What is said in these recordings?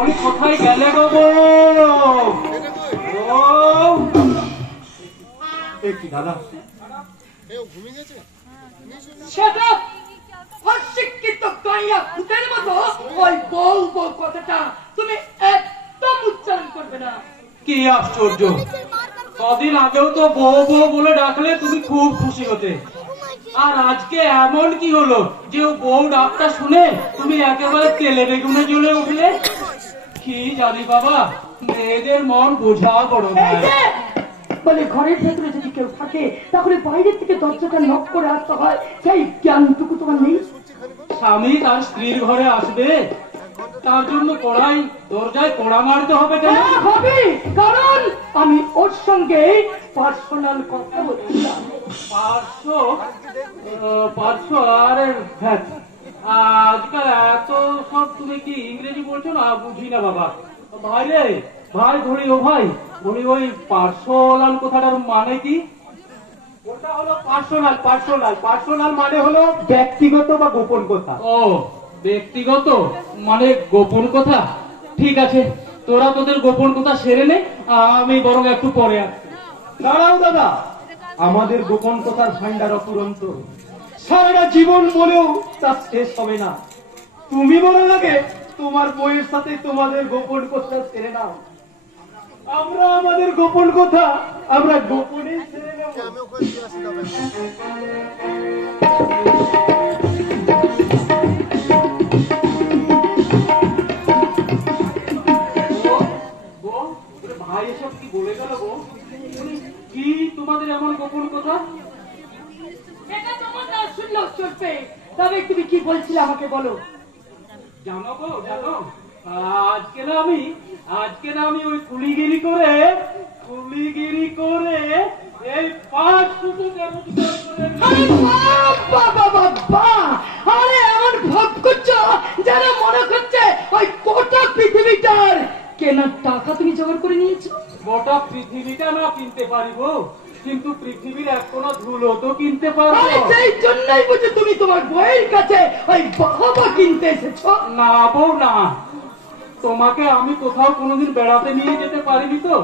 উনি কোথায় গেলে গো বউ? বউ! এ কি দাদা? সেটা অশিক্ষিত গাইয়া ভূতের মতো ওই বউ বউ কথাটা তুমি একদম উচ্চারণ করবে না। কি আশ্চর্য, কদিন আগেও তো বউ বউ বলে ডাকলে তুমি খুব খুশি হতে, আর আজকে এমন কি হলো যে ও বউ ডাকটা শুনে তুমি একেবারে তেলে বেগুনে জ্বলে উঠলে? কি জানি বাবা, মেয়েদের মন বোঝা বড় এই ভার। যে, বলে ঘরের ভেতরে যদি কেউ থাকে তাহলে বাইরের থেকে দরজাটা নক করে আসতে হয়, সেই জ্ঞানটুকু তোমার নেই? স্বামী তার স্ত্রীর ঘরে আসবে, তার জন্য দরজায় কড়া মারতে হবে কেন? হ্যাঁ হবে, কারণ আমি ওর সঙ্গে পার্সোনাল কথা বলছিলাম। পাঁচশো আরে হ্যাঁ, আজকাল এত সব তুমি কি ইংরেজি বলছো না, বুঝি না বাবা। ভাই রে ভাই, ধরি ও ভাই, ধরি ওই পার্সোনাল কথাটার মানে কি? ওটা হলো পার্সোনাল। পার্সোনাল মানে হলো ব্যক্তিগত বা গোপন কথা। ও, ব্যক্তিগত মানে গোপন কথা। ঠিক আছে, তোরা তোদের গোপন কথা সেরে নে, আমি বরং একটু পরে আসছি। দাঁড়াও দাদা, আমাদের গোপন কথার ভান্ডার অপুরন্ত, সারা জীবন বলেও তা শেষ হবে না। তুমি বলো লাগে তোমার বইয়ের সাথে তোমাদের গোপন কথা ছেড়ে নাও, আমরা আমাদের গোপন কথা আমরা গোপনে ছেড়ে নেব। ভাই এসব কি বলে গেল গো? কি তোমাদের এমন গোপন কথা? এটা তোমার না শুনলেও চলবে, তবে তুমি কি বলছিলে আমাকে বলো। জানো গো, জানো, আজকে না আমি ওই কুলিগিরি করে এই 5 ফুট আরে বাবা বাবা বাবা, আরে এমন ভাব করছো যেন মনে হচ্ছে ওই গোটা পৃথিবীটার কেনার টাকা তুমি জোগাড় করে নিয়েছো। গোটা পৃথিবীটা না কিনতে পারিব, কিন্তু পৃথিবীর এক কোনা ধুলো তো কিনতে পারবো আরে সেই জন্যই বুঝি তুমি তোমার বইয়ের কাছে ওই বাহবা কিনতে এসেছো। না বউ না, তোমাকে আমি কোথাও কোনোদিন বেড়াতে নিয়ে যেতে পারিনি তো।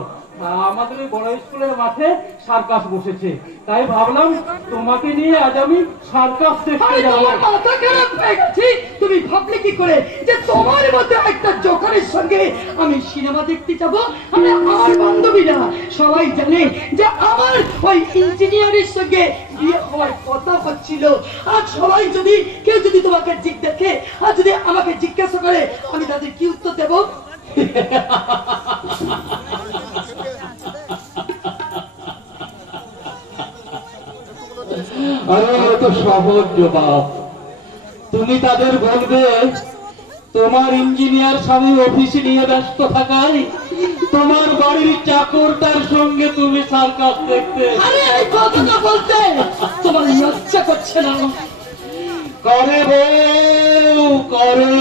আমাদের ওই বড় স্কুলের মাঠে সার্কাস বসেছে, তাই ভাবলাম তোমাকে নিয়ে আজ আমি সার্কাস দেখতে আরে যাবো। তোমার মাথা খারাপ হয়ে গেছে, তুমি ভাবলে কি করে যে তোমার মতো একটা জোকারের সঙ্গে আমি সিনেমা দেখতে যাব? আরে আমার বান্ধবীরা সবাই জানে যে আমার ওই ইঞ্জিনিয়ারের সঙ্গে বিয়ে হওয়ার কথা হচ্ছিল, আর সবাই কেউ যদি তোমাকে দেখে আর যদি আমাকে জিজ্ঞাসা করে আমি তাদের কি উত্তর দেব? আরে তো সহজ জবাব, তুমি তাদের বলবে তোমার ইঞ্জিনিয়ার স্বামী অফিসে নিয়ে ব্যস্ত থাকায় তোমার বাড়ির চাকরটার সঙ্গে তুমি সার্কাস দেখতে। আরে এই কথাটা বলতে তোমার লজ্জা করছে না? করে বউ করে,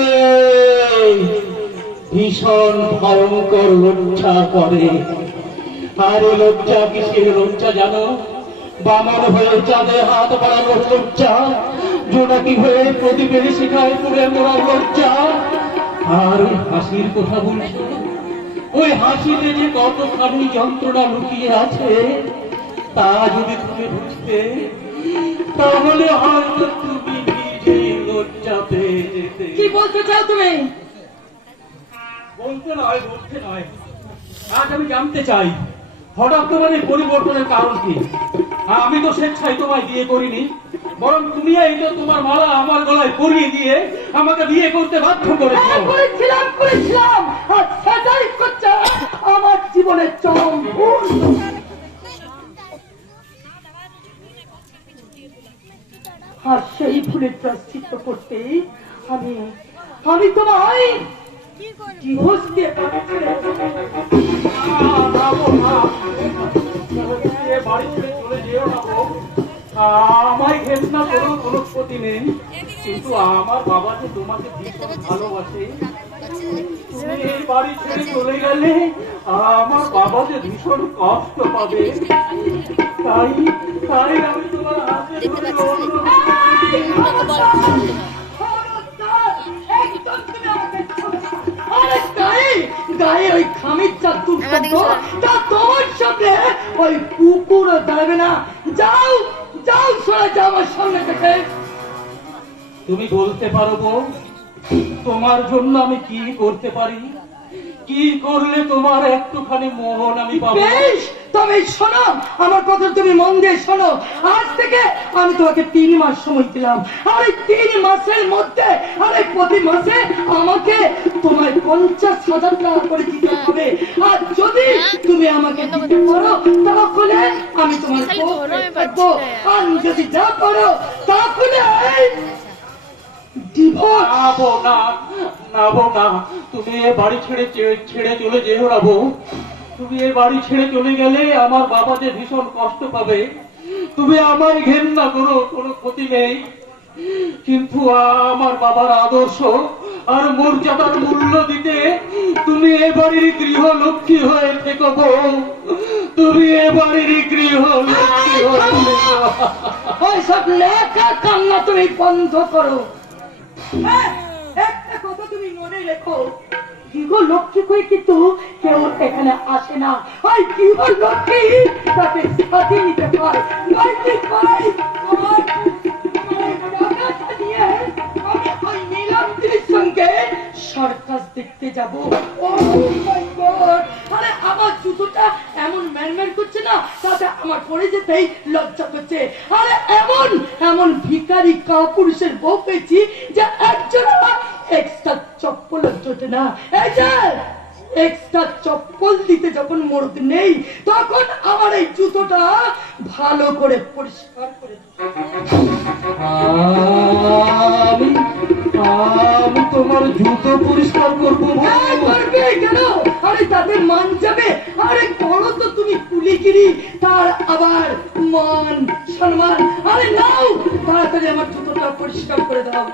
ভীষণ ভয়ঙ্কর লজ্জা করে। আরে লজ্জা কিসের লজ্জা জানো? বামন হয়ে চাঁদে হাত বাড়ানোর লজ্জা, জোনাকি হয়ে প্রদীপের শিখায় পুড়ে মরার লজ্জা। আর ওই হাসির কথা বলছো, ওই হাসিতে যে কতখানি যন্ত্রণা লুকিয়ে আছে তা যদি তুমি বুঝতে, তাহলে হয়তো তুমি নিজেই লজ্জা পেয়ে যেতে। কি বলতে চাও তুমি? বলতে নয়, আজ আমি জানতে চাই হঠাৎ তোমার এই পরিবর্তনের কারণ কি? আমি তো স্বেচ্ছায় তোমায় বিয়ে করিনি, বরং তুমি এই তো তোমার মালা আমার গলায় পরিয়ে দিয়ে আমাকে বিয়ে করতে বাধ্য করেছো। করেছিলাম, আর সেটাই হচ্ছে আমার জীবনের চরম ভুল। আর সেই ভুলের প্রায়শ্চিত্ত করতে আমি তোমায় ডিভোর্স দিয়ে বাড়ি ছেড়ে চলে যেও না গো। আমায় ঘেন্না করো, কোনো ক্ষতি নেই, কিন্তু আমার বাবা যে তোমাকে ভীষণ ভালোবাসে। তুমি এই বাড়ি ছেড়ে চলে গেলে আমার বাবা যে ভীষণ কষ্ট পাবে, তাই আমি তোমার হাতে ধরে অনুরোধ একদম তুমি আমাকে আরে তাই গায়ে ওই খামির চাতুর তা তোমার সামনে ওই কুকুরও দাঁড়াবে না। যাও যাও, সরে যাও আমার সামনে থেকে। তুমি বলতে পারো বউ, তোমার জন্য আমি কি করতে পারি? কি করলে তোমার একটুখানি মোহন আমি পাবো? বেশ, তবে শোনো আমার কথা, তুমি মন দিয়ে শোনো। আজ থেকে আমি তোমাকে 3 মাস সময় দিলাম। আর এই 3 মাসের মধ্যে, আর এই প্রতি মাসে আমাকে তোমার 50,000 টাকা করে দিতে হবে। আর যদি তুমি আমাকে দিতে পারো তাহলে আমি তোমার বউ হয়ে থাকবো। আর যদি না পারো তাহলে ডিভোর্স। না বউ, না না বউ, না। তুমি এ বাড়ি ছেড়ে ছেড়ে চলে যেও না বউ। তুমি এ বাড়ি ছেড়ে চলে গেলে আমার বাবা যে ভীষণ কষ্ট পাবে। তুমি আমায় ঘেন্না করো, কোনো ক্ষতি নেই, কিন্তু আমার বাবার আদর্শ আর মর্যাদার মূল্য দিতে তুমি এ বাড়ির গৃহলক্ষ্মী হয়ে থেকো বউ। তুমি এ বাড়ির গৃহলক্ষ্মী হয়ে থেকো। ওই সব লেখা কান্না তুমি বন্ধ করো। হ্যাঁ, একটা কথা তুমি মনে রেখো, গৃহ লক্ষ্মী হয়ে কিন্তু কেউ এখানে আসে না। ওই গৃহ লক্ষ্মী তাকে সাথে নিতে পারে। নয়তো ভাই, আমার টাকাটা নিয়ে আমি ওই নীলাদ্রির সঙ্গে সার্কাস দেখতে যাব। ও মাই গড! আরে আমার জুতোটা এমন ম্যানম্যান করছে না, তাতে আমার পড়ে যেতেই লজ্জা করছে। আরে এমন এমন ভিখারি কাপুরুষের বউ পেয়েছি যে একজন এক্সট্রা চপ্পল জোটে না। এই যে এক্সট্রা চপ্পল দিতে যখন মরদ নেই, তখন আমার এই জুতোটা ভালো করে পরিষ্কার করে আমি আমি তোমার জুতো পরিষ্কার করবো? করবে কেন? আরে তাদের মান যাবে। আরে করো তো তুমি কুলিগিরি, তার আবার মান সম্মান। আরে নাও, তাড়াতাড়ি আমার জুতোটা পরিষ্কার করে দাও।